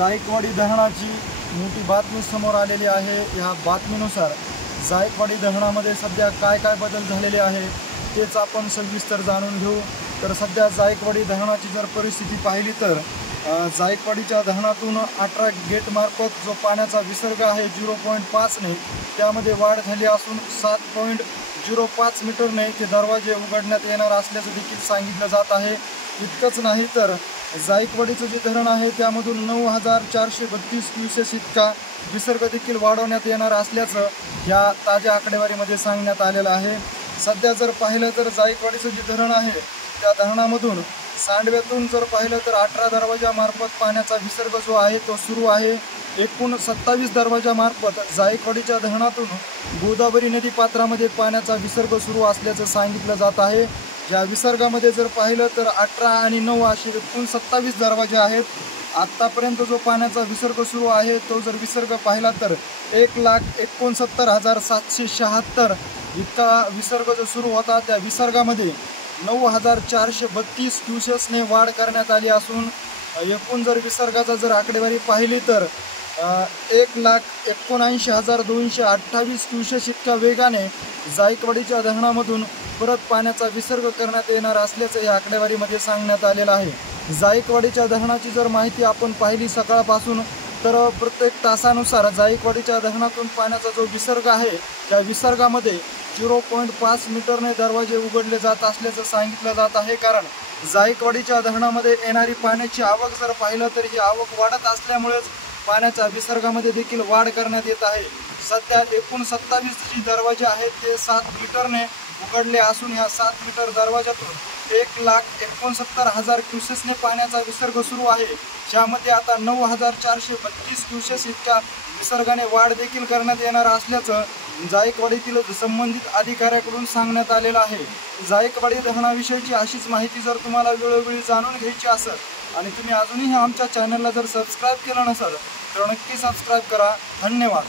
जायकवाडी धरणाची मोठी बातमी समोर आलेली आहे। या बातमीनुसार जायकवाडी धरणामध्ये सध्या काय काय बदल झालेले आहे तेच आपण सविस्तर जाणून घेऊ। तर सध्या जायकवाडी धरणाची जर परिस्थिती पाहिली तर जायकवाडीच्या धरणातून 18 गेट मार्फत जो पाण्याचा विसर्ग आहे 0.5 ने त्यामध्ये वाढ झाली असून 7.05 मीटरने ते दरवाजे उघडण्यात येणार असल्याचं देखील सांगितलं जात आहे। इतकंच नाही तर जायकवाडीचं जे धरण आहे त्यामधून 9432 क्युसेस इतका विसर्ग देखील वाढवण्यात येणार असल्याचं या ताज्या आकडेवारीमध्ये सांगण्यात आलेलं आहे। सध्या जर पाहिलं तर जायकवाडीचं जे धरण आहे त्या धरणामधून सांडव्यातून जर पाहिलं तर 18 दरवाजामार्फत पाण्याचा विसर्ग जो आहे तो सुरू आहे। एकूण 27 दरवाजामार्फत जायकवाडीच्या धरणातून गोदावरी नदी पात्रामध्ये पाण्याचा विसर्ग सुरू असल्याचं सांगितलं जात आहे। या विसर्गामध्ये जर पाहिलं तर 18 आणि 9 असे एकूण 27 दरवाजे आहेत। आत्तापर्यंत जो पाण्याचा विसर्ग सुरू आहे तो जर विसर्ग पाहिला तर 1,69,776 इतका विसर्ग जो सुरू होता त्या विसर्गामध्ये 9,432 क्युसेसने वाढ करण्यात आली असून एकूण जर विसर्गाचा जर आकडेवारी पाहिली तर 1,79,228 क्युसेस इतक्या वेगाने जायकवाडीच्या धरणामधून परत पाण्याचा विसर्ग करण्यात येणार असल्याचं या आकडेवारीमध्ये सांगण्यात आलेलं आहे। जायकवाडीच्या धरणाची जर माहिती आपण पाहिली सकाळपासून तर प्रत्येक तासानुसार जायकवाडीच्या धरणातून पाण्याचा जो विसर्ग आहे त्या विसर्गामध्ये 0.5 मीटरने दरवाजे उघडले जात असल्याचं सांगितलं जात आहे। कारण जायकवाडीच्या धरणामध्ये येणारी पाण्याची आवक जर पाहिलं तर ही आवक वाढत असल्यामुळेच पाण्याच्या विसर्गामध्ये देखील वाढ करण्यात येत आहे। सध्या एकूण 27 जी दरवाजे आहेत ते 7 मीटरने उघडले असून ह्या 7 मीटर दरवाजातून 1,69,000 क्युसेसने पाण्याचा विसर्ग सुरू आहे। ज्यामध्ये आता 9,432 क्युसेस इतक्या विसर्गाने वाढ देखील करण्यात येणार असल्याचं जायकवाडीतील संबंधित अधिकाऱ्याकडून सांगण्यात आलेलं आहे। जायकवाडी धरणाविषयीची अशीच माहिती जर तुम्हाला वेळोवेळी जाणून घ्यायची असेल आणि तुम्ही अजूनही आमच्या चॅनलला जर सबस्क्राईब केलं नसेल तर नक्की सबस्क्राईब करा। धन्यवाद।